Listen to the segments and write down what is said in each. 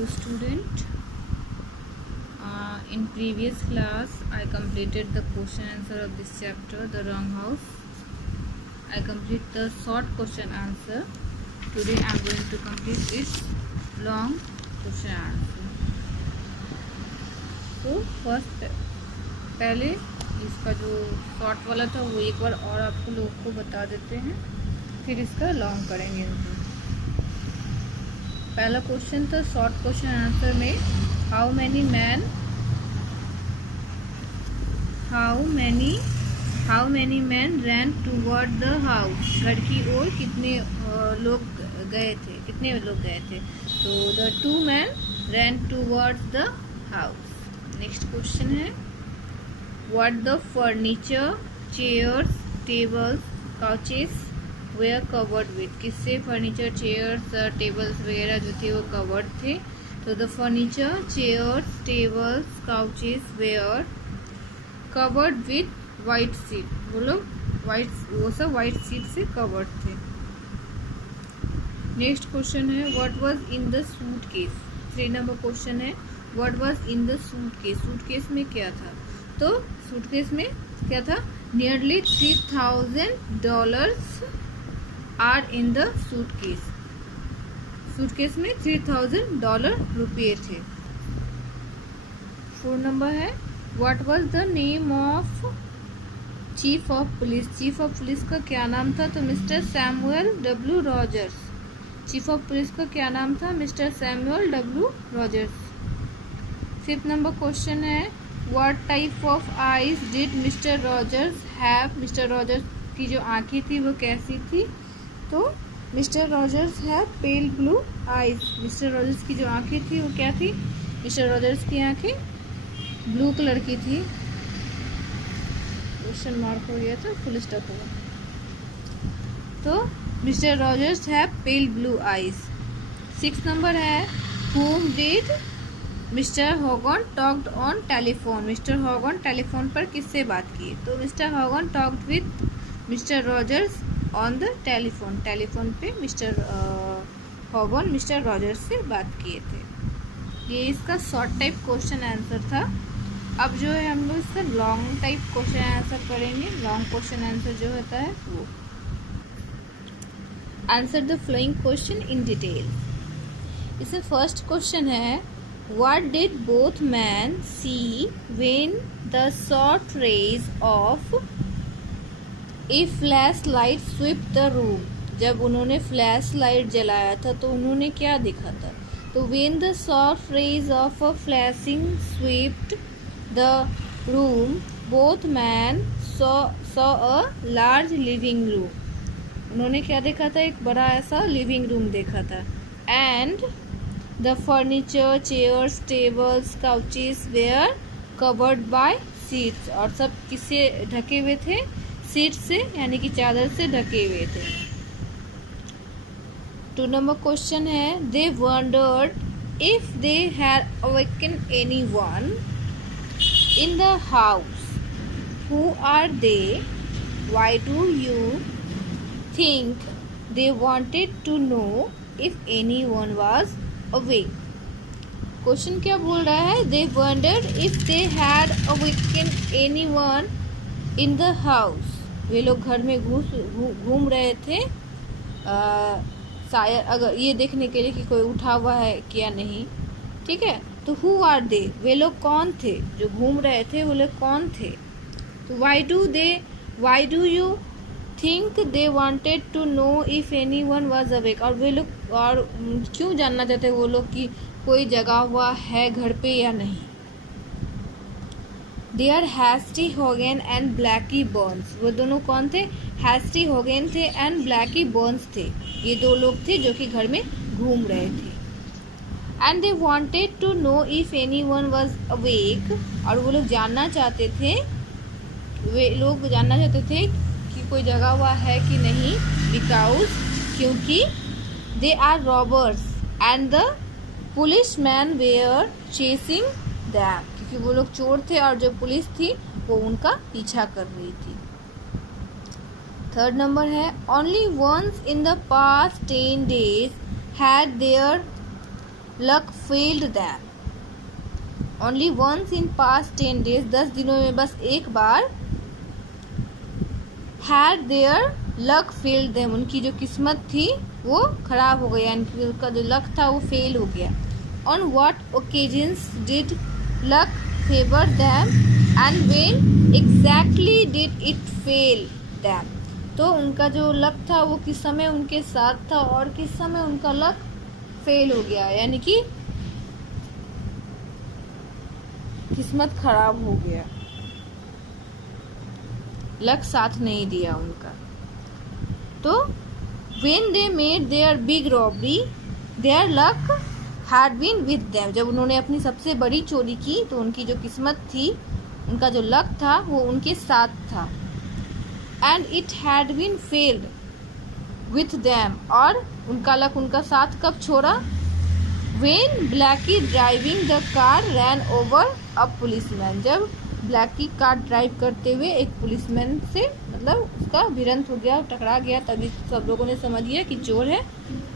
Hello student, in previous class I completed the question answer of this chapter, the wrong house. I complete the short question answer. Today I am going to complete its long question answer. तो first पहले इसका जो short वाला था वो एक बार और आपको लोगों को बता देते हैं, फिर इसका लॉन्ग करेंगे। पहला क्वेश्चन था शॉर्ट क्वेश्चन आंसर में, how many man ran toward the house. घर की ओर कितने लोग गए थे। तो the 2 man ran towards the house. Next question है, what the furniture, chairs, tables, couches were covered with. किससे फर्नीचर, चेयर्स, टेबल्स वगैरह जो थे वो कवर्ड थे। तो the furniture, chairs, tables, couches were covered with white sheet. वो सब वाइट शीट से कवर्ड थे। नेक्स्ट क्वेश्चन है, what was in the suitcase. 3 number question है, what was in the suitcase. Suitcase में क्या था। तो सूटकेस में क्या था, nearly $3,000 are in the suitcase. Suitcase में $3,000 रुपये थे। 4 नंबर है, what was the name of chief of police. Chief of police का क्या नाम था। तो mister Samuel W Rogers. Chief of police का क्या नाम था, mister Samuel W Rogers. 5th number question है, what type of eyes did mister Rogers have. Mister Rogers की जो आंखें थी वो कैसी थी। तो मिस्टर रॉजर्स है pale blue eyes. Mister Rogers की जो आंखें थी वो क्या थी, मिस्टर रॉजर्स की आंखें ब्लू कलर की थी। क्वेश्चन मार्क हो गया था, फुल स्टॉप हुआ। तो मिस्टर रॉजर्स है पेल ब्लू आईज। 6 नंबर है, whom did Mister Hogan talked on telephone. Mister Hogan telephone पर किससे बात की। तो mister Hogan talked with mister Rogers on the telephone. Telephone पे मिस्टर हॉगन मिस्टर रॉजर्स से बात किए थे। ये इसका शॉर्ट टाइप क्वेश्चन आंसर था। अब जो है हम लोग इसका लॉन्ग टाइप क्वेश्चन आंसर करेंगे। लॉन्ग क्वेश्चन आंसर जो होता है वो, answer the flowing question in detail. इसमें फर्स्ट क्वेश्चन है, what did both men see when the short rays of a flashlight swept the room। जब उन्होंने फ्लैश लाइट जलाया था तो उन्होंने क्या देखा था। तो when the short rays of a flashing swept the room, both men saw a large living room। उन्होंने क्या देखा था, एक बड़ा ऐसा लिविंग रूम देखा था। and the furniture, chairs, tables, couches were covered by sheets। और सब किससे ढके हुए थे, शीट से, यानी कि चादर से ढके हुए थे। 2 नंबर क्वेश्चन है, they wondered if they had awakened anyone in the house। who are they, why do you think they wanted to know if anyone was awake। Question क्या बोल रहा है, they wondered if they had awakened anyone in the house। वे लोग घर में घूम रहे थे, शायद अगर ये देखने के लिए कि कोई उठा हुआ है क्या नहीं। ठीक है, तो who are they, वे लोग कौन थे, जो घूम रहे थे वो लोग कौन थे। तो why do you think they wanted to know if anyone was awake। और वे लोग और क्यों जानना चाहते वो लोग कि कोई जगा हुआ है घर पे या नहीं। They are Hasty Hogan and Blackie Burns। वो दोनों कौन थे, हैस्टी होगेन थे एंड ब्लैकी बर्न्स थे। ये 2 लोग थे जो कि घर में घूम रहे थे। And they wanted to know if anyone was awake। और वो लोग जानना चाहते थे कि कोई जगा हुआ है कि नहीं, बिकॉज क्योंकि they are robbers and the police man were chasing them. क्योंकि वो लोग चोर थे और जो पुलिस थी वो उनका पीछा कर रही थी। 3rd नंबर है, only once in the past 10 days had there luck failed them. Only once in past 10 days, 10 दिनों में बस एक बार had their luck failed them, उनकी जो किस्मत थी वो खराब हो गई, यानी उनका जो लक था वो फेल हो गया. On what occasions did luck favor them and when exactly did it fail them? तो उनका जो लक था वो किस समय उनके साथ था और किस समय उनका लक फेल हो गया, यानी कि किस्मत खराब हो गया, लक साथ नहीं दिया उनका. तो when they made their big robbery, their luck had been with them. जब उन्होंने अपनी सबसे बड़ी चोरी की तो उनकी जो किस्मत थी, उनका जो लक था वो उनके साथ था. And it had been failed with them, और उनका लक उनका साथ कब छोड़ा? When Blackie driving the car ran over a policeman. जब ब्लैकी कार ड्राइव करते हुए एक पुलिसमैन से मतलब उसका भिड़ंत हो गया, टकरा गया, तभी सब लोगों ने समझ लिया कि चोर है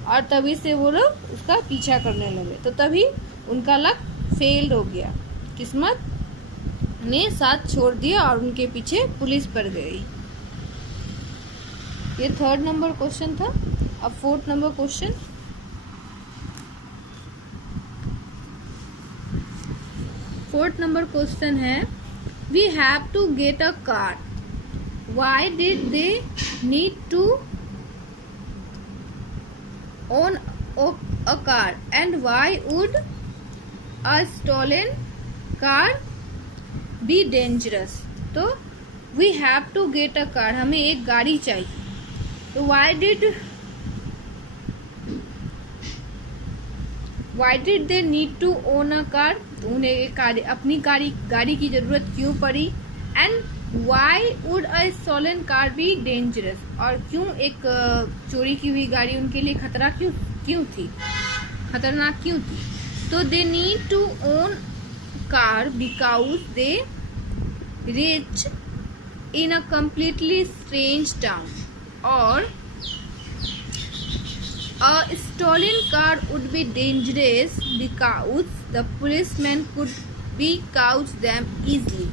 और तभी से वो लोग उसका पीछा करने लगे. तो तभी उनका लक फेल्ड हो गया, किस्मत ने साथ छोड़ दिया और उनके पीछे पुलिस पड़ गई. ये 3rd नंबर क्वेश्चन था. अब 4th number question. Fourth number question है, we have to get a car. Why did they need to own a car and why would a stolen car be dangerous? तो we have to get a car, हमें एक गाड़ी चाहिए. तो why did they need to own a car? तो उन्हें एक अपनी गाड़ी की जरूरत क्यों पड़ी? And why would a stolen car be dangerous, और क्यों एक चोरी की हुई गाड़ी उनके लिए खतरनाक क्यों थी? तो they need to own car because they reach in a completely strange town, और a stolen car would be dangerous because the policeman could be catch them easily.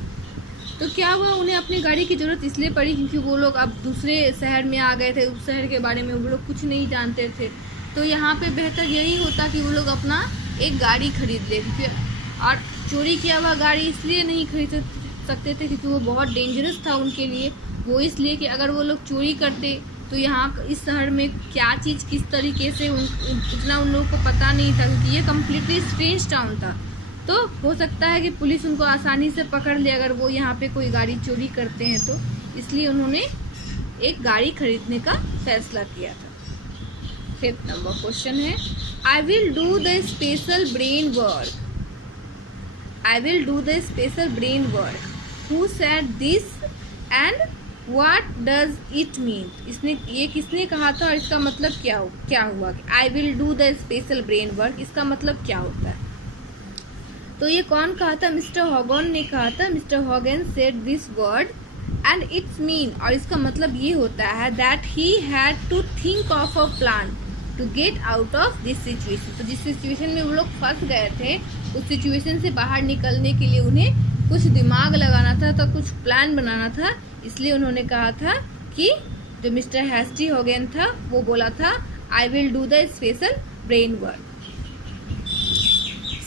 तो क्या हुआ, उन्हें अपनी गाड़ी की ज़रूरत इसलिए पड़ी क्योंकि वो लोग अब दूसरे शहर में आ गए थे, उस शहर के बारे में वो लोग कुछ नहीं जानते थे. तो यहाँ पे बेहतर यही होता कि वो लोग अपना एक गाड़ी खरीद ले, क्योंकि और चोरी किया हुआ गाड़ी इसलिए नहीं खरीद सकते थे क्योंकि वो बहुत डेंजरस था उनके लिए. वो इसलिए कि अगर वो लोग चोरी करते तो यहाँ इस शहर में क्या चीज़ किस तरीके से उतना उन लोगों को पता नहीं था, क्योंकि ये कम्प्लीटली स्ट्रेंज टाउन था. तो हो सकता है कि पुलिस उनको आसानी से पकड़ ले अगर वो यहाँ पे कोई गाड़ी चोरी करते हैं. तो इसलिए उन्होंने एक गाड़ी खरीदने का फैसला किया था. 5th नंबर क्वेश्चन है, आई will do the special brain work. I will do the special brain work. Who said this and What does it mean? ये किसने कहा था और इसका मतलब क्या हुआ? I will do the special brain work, इसका मतलब क्या होता है? तो ये कौन कहा था? मिस्टर हॉगन ने कहा था. Mister Hogan said this word and its mean, और इसका मतलब ये होता है that he had to think of a plan to get out of this situation. तो जिस सिचुएशन में वो लोग फंस गए थे उस सिचुएशन से बाहर निकलने के लिए उन्हें कुछ दिमाग लगाना था, तो कुछ प्लान बनाना था. इसलिए उन्होंने कहा था कि जो मिस्टर हैस्टी हॉगन था वो बोला था I will do the special brain work.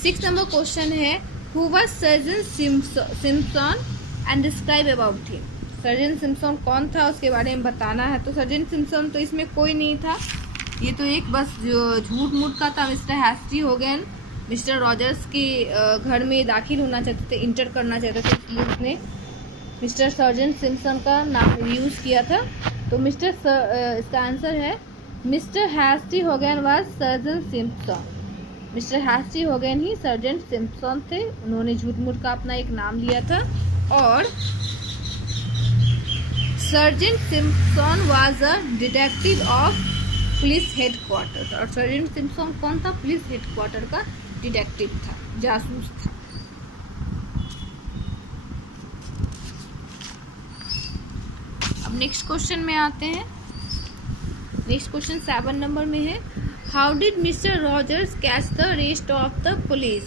6th number question है, who was surgeon Simpson and describe about him. Surgeon Simpson कौन था उसके बारे में बताना है. तो सर्जन सिम्पसन तो इसमें कोई नहीं था, ये तो एक बस जो झूठ मूठ का था. Mister Hasty Hogan Mister Rogers के घर में दाखिल होना चाहते थे, इंटर करना चाहते थे, इसलिए उसने मिस्टर सर्जन सिम्पसन का नाम यूज़ किया था. तो इसका आंसर है Mister Hasty Hogan was surgeon Simpson. Mister Hasty Hogan ही सर्जन सिम्पसन थे. उन्होंने झूठ मूठ का अपना एक नाम लिया था. और surgeon Simpson was a detective of police headquarter. और सर्जन सिम्पसन कौन था? पुलिस हेडक्वार्टर का डिटेक्टिव था, जासूस था. अब नेक्स्ट क्वेश्चन में आते हैं. नेक्स्ट क्वेश्चन 7 नंबर में है, how did mister Rogers catch the rest of the police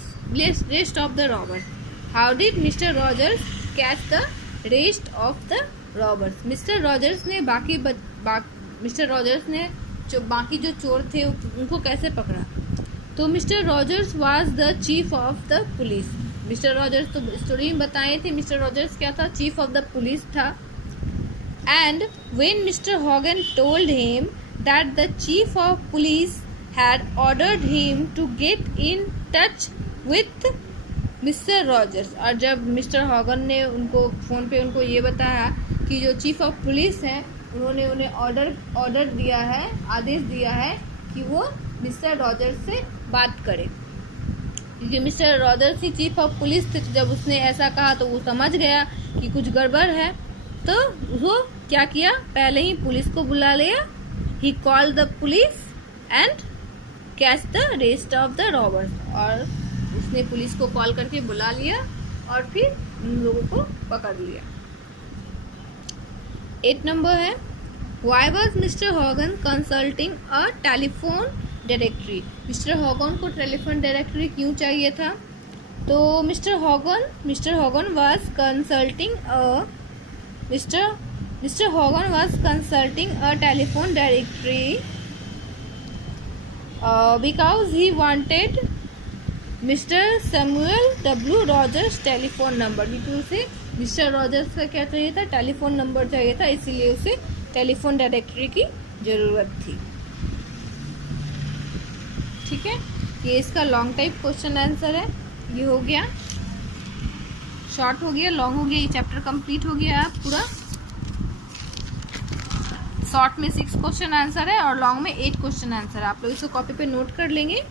rest of the robbers? How did mister Rogers catch the rest of the robbers? Mister Rogers ने mister Rogers ने जो बाकी जो चोर थे उनको कैसे पकड़ा? तो mister Rogers was the chief of the police. Mister Rogers तो स्टोरी में बताए थे, मिस्टर रॉजर्स क्या था? चीफ ऑफ द पुलिस था। And when mister Hogan told him that the chief of police had ordered him to get in touch with mister Rogers, और जब mister Hogan ने उनको फ़ोन पे उनको ये बताया कि जो चीफ ऑफ पुलिस हैं उन्होंने उन्हें ऑर्डर दिया है, आदेश दिया है कि वो मिस्टर रॉजर्स से बात करें, क्योंकि mister Rogers he chief of police थे। तो जब उसने ऐसा कहा तो वो समझ गया कि कुछ गड़बड़ है, तो वो क्या किया? पहले ही पुलिस को बुला लिया। He called the police and catch the rest of the robbers, और उसने पुलिस को कॉल करके बुला लिया और फिर उन लोगों को पकड़ लिया। 8 नंबर है, why was mister Hogan consulting a telephone directory? Mister Hogan को टेलीफोन डायरेक्टरी क्यों चाहिए था? तो mister Hogan was consulting a telephone directory because he wanted mister Samuel W Rogers telephone number. क्योंकि उसे मिस्टर रॉजर्स का क्या चाहिए था? टेलीफोन नंबर चाहिए था, इसीलिए उसे टेलीफोन डायरेक्टरी की ज़रूरत थी। ठीक है, ये इसका लॉन्ग टाइप क्वेश्चन आंसर है। ये हो गया, शॉर्ट हो गया, लॉन्ग हो गया, ये चैप्टर कंप्लीट हो गया पूरा। शॉर्ट में 6 क्वेश्चन आंसर है और लॉन्ग में 8 क्वेश्चन आंसर है। आप लोग इसको कॉपी पे नोट कर लेंगे।